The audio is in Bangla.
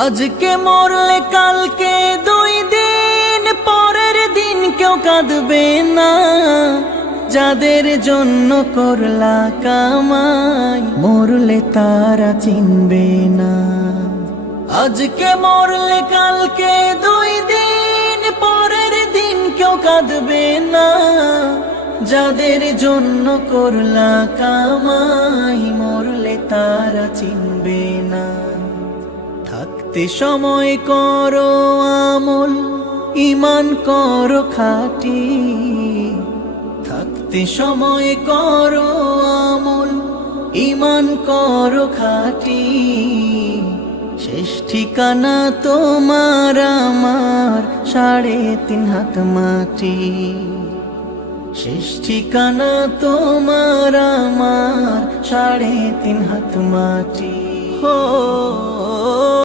আজকে মরলে কালকে 2 দিন পরের দিন কেউ কাঁদবে না। যাদের জন্য করলা কামাই মরলে তারা চিনবে না। আজকে মরলে কালকে 2 দিন পরের দিন কেউ কাঁদবে না। যাদের জন্য করলা কামাই মরলে তারা চিনবে না। থাকতে সময় করো আমল, ঈমান করো খাঁটি। থাকতে সময় করো আমল, ঈমান করো খাঁটি। শেষ ঠিকানা তোমার আমার 3.5 হাত মাটি। শেষ ঠিকানা তোমার আমার 3.5 হাত মাটি।